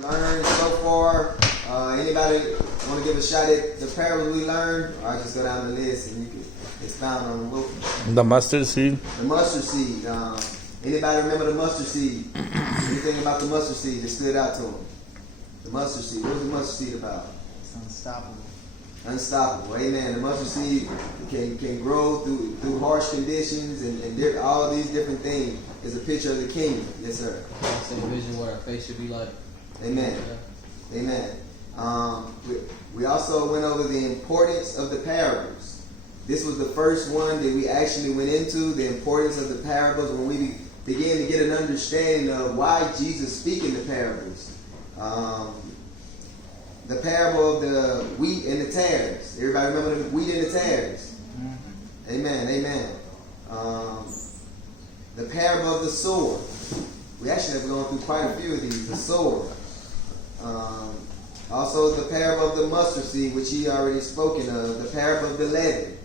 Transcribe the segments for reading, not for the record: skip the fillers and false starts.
Learned so far. Anybody want to give a shot at the parables we learned? Or I just go down the list and you can expound on them. The mustard seed. The mustard seed. Anybody remember the mustard seed? Anything about the mustard seed that stood out to them? The mustard seed. What was the mustard seed about? It's unstoppable. Unstoppable. Amen. The mustard seed can grow through harsh conditions and all these different things. It's a picture of the kingdom. Yes, sir. It's a vision what our face should be like. Amen. Yeah. Amen. We also went over the importance of the parables. This was the first one that we actually went into, the importance of the parables, when we began to get an understanding of why Jesus speaking the parables. The parable of the wheat and the tares. Everybody remember the wheat and the tares? Mm-hmm. Amen. Amen. The parable of the sword. We actually have gone through quite a few of these. The sword. Also the parable of the mustard seed, which he already spoken of. The parable of the leaven.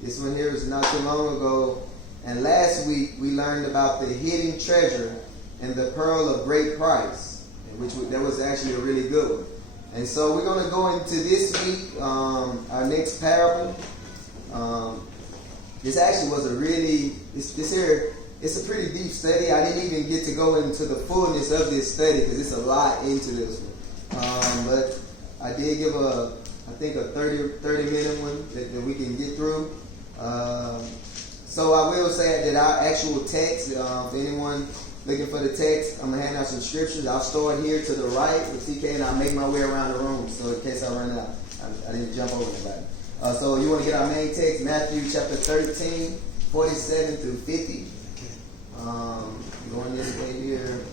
This one here was not too long ago. And last week we learned about the hidden treasure and the pearl of great price, that was actually a really good one. And so we're going to go into this week, our next parable. This actually was it's a pretty deep study. I didn't even get to go into the fullness of this study because it's a lot into this one. But I did give a 30-minute one that we can get through. So I will say that our actual text, for anyone looking for the text, I'm going to hand out some scriptures. I'll start here to the right with TK and I'll make my way around the room. So in case I run out, I didn't jump over anybody. So you want to get our main text, Matthew chapter 13, 47 through 50. Going this way here.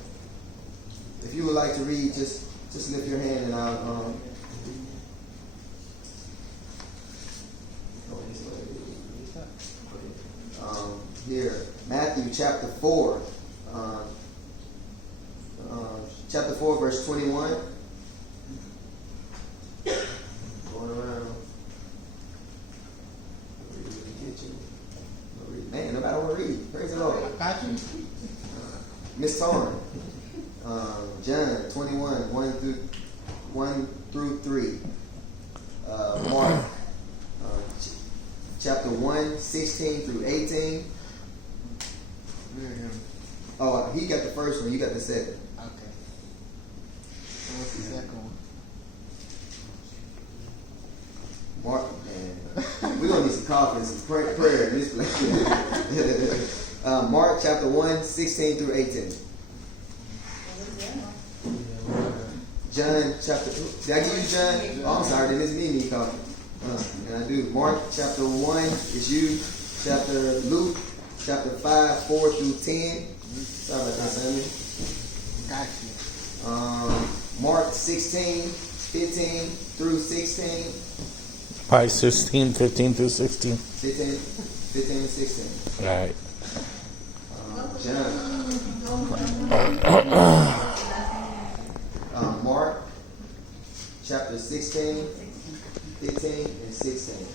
If you would like to read, just lift your hand and I'll here, Matthew chapter 4. Chapter 4, verse 21. Going around. Man, nobody want to read. Praise the Lord. Got you. Miss Torn. John 21, 1 through 3. Mark chapter 1, 16 through 18. Oh, he got the first one. You got the second. Okay. So what's the second one? Mark, man. We're going to need some coffee and some prayer in this place. Mark chapter 1, 16 through 18. John chapter 2. Did I give you John? Oh, I'm sorry. Then it's me need coffee. And I do. Mark chapter 1 is you. Chapter Luke chapter 5, 4 through 10. Sorry about that, Sammy. Got you. Mark 16, 15 through 16. By 16, 15 through 16. 15 and 16. All right. Mark chapter 16, 15 and 16.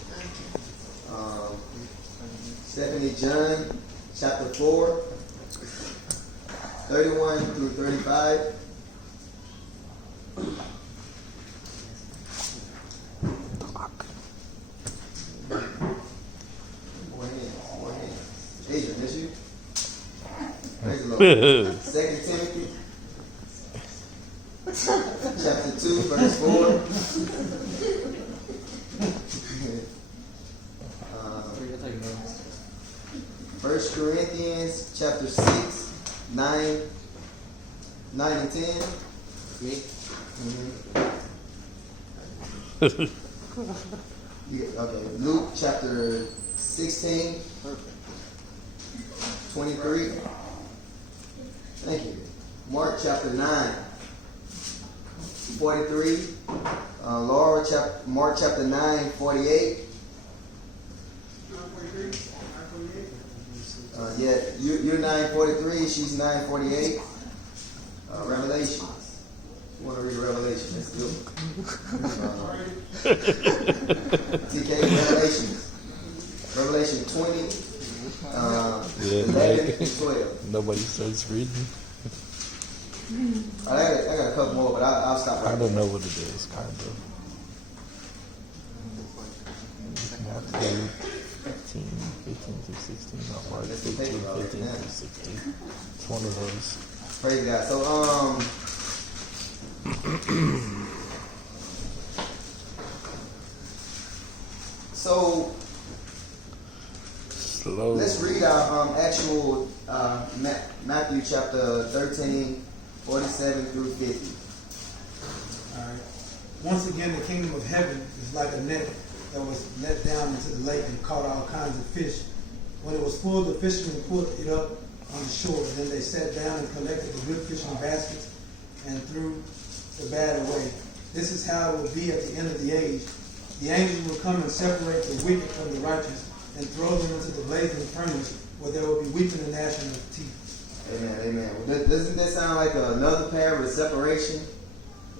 Stephanie, John chapter 4, 31 through 35. More hands. Adrian, that's you? Praise the Lord. 2 Timothy chapter 2, verse 4. First Corinthians chapter 6, 9 and 10. Okay. Luke chapter 16, 23. Thank you. Mark chapter 9, 43. Laura, Mark chapter 9, 48. Yeah, you're 943, she's 948. Revelation. You want to read Revelation? Let's do it. TK, Revelation 20, 11 and 12. Nobody starts reading. I got a couple more, but I'll stop I right don't there. know what it is, kind of. Matthew 15 through 16, not Mark Let's see 15 paper right now. through 16. It's one of those. Praise God. So Slow. let's read our actual Matthew chapter 13, 47 through 50. All right. Once again, the kingdom of heaven is like a net that was let down into the lake and caught all kinds of fish. When it was full, the fishermen put it up on the shore. Then they sat down and collected the good fish in baskets and threw the bad away. This is how it will be at the end of the age. The angels will come and separate the wicked from the righteous and throw them into the blazing furnace, where there will be weeping and gnashing of teeth. Amen, amen. Well, doesn't that sound like another parable of separation?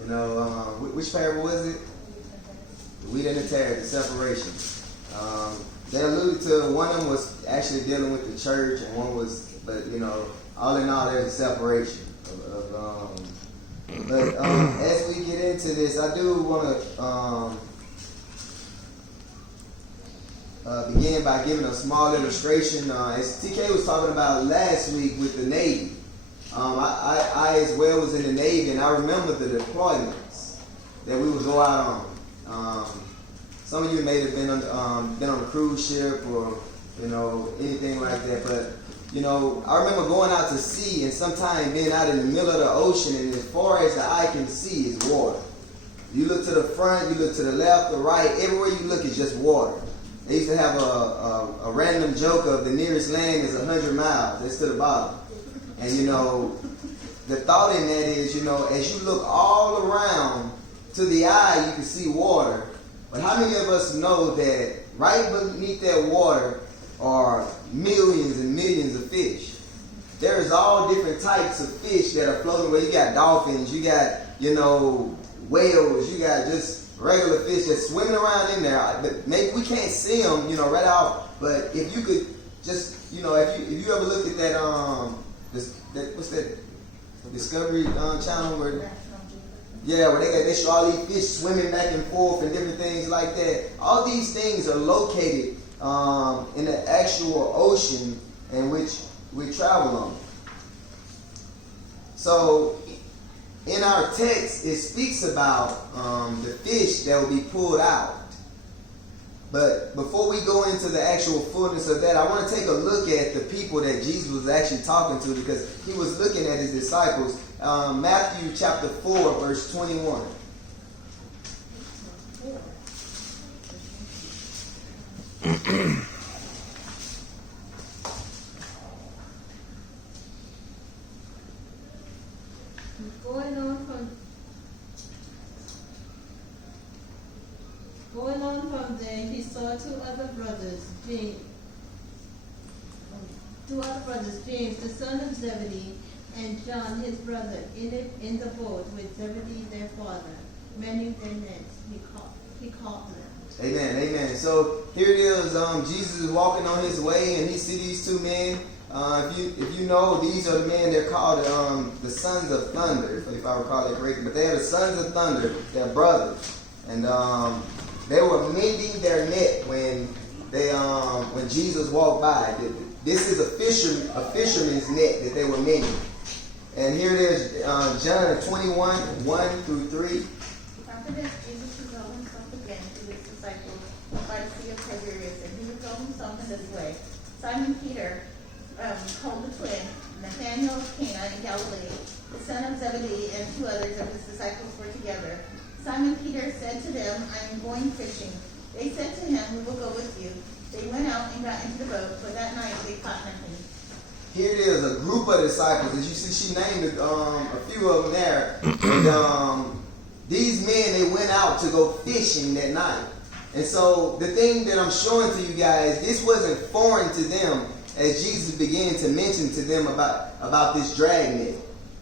You know, which parable was it? The wheat and the tare, the separation. They alluded to one of them was actually dealing with the church, and one was, but you know, all in all, there's a separation. But as we get into this, I do want to begin by giving a small illustration. As TK was talking about last week with the Navy, I as well was in the Navy, and I remember the deployments that we would go out on. Some of you may have been on a cruise ship or you know anything like that, but you know I remember going out to sea and sometimes being out in the middle of the ocean, and as far as the eye can see is water. You look to the front, you look to the left, the right, everywhere you look is just water. They used to have a random joke of the nearest land is 100 miles. That's to the bottom. And you know, the thought in that is, you know, as you look all around to the eye, you can see water. But how many of us know that right beneath that water are millions and millions of fish? There's all different types of fish that are floating away. You got dolphins, you got, you know, whales, you got just regular fish that's swimming around in there. Maybe we can't see them, you know, right out. But if you could just, you know, if you ever look at that what's that Discovery Channel where where they show all these fish swimming back and forth and different things like that. All these things are located in the actual ocean in which we travel on. So in our text, it speaks about the fish that will be pulled out. But before we go into the actual fullness of that, I want to take a look at the people that Jesus was actually talking to, because he was looking at his disciples. Matthew chapter 4, verse 21. Going on from there, he saw two other brothers, James, the son of Zebedee, and John, his brother, in the boat with Zebedee, their father, mending their nets. He called them. Amen, amen. So here it is. Jesus is walking on his way, and he sees these two men. If you know, these are the men. They're called the sons of thunder, if I recall it correctly. But they are the sons of thunder. They're brothers, and they were mending their net when Jesus walked by. This is a fisherman's net that they were mending. And here it is, John 21, 1 through 3. After this, Jesus revealed himself again to his disciples by the Sea of Tiberias, and he revealed himself in this way. Simon Peter, called the twin, Nathanael of Cana in Galilee, the son of Zebedee, and two others of his disciples were together. Simon Peter said to them, I am going fishing. They said to him, we will go with you. They went out and got into the boat, but that night they caught nothing. Here it is, a group of disciples. As you see, she named a few of them there. And these men, they went out to go fishing that night. And so the thing that I'm showing to you guys, this wasn't foreign to them as Jesus began to mention to them about this dragnet.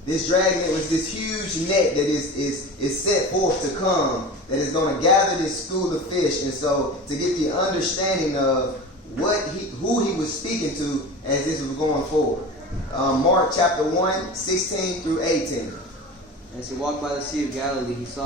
This dragnet was this huge net that is set forth to come, that is going to gather this school of fish. And so to get the understanding of who he was speaking to as this was going forward. Mark chapter 1, 16 through 18. As he walked by the Sea of Galilee, he saw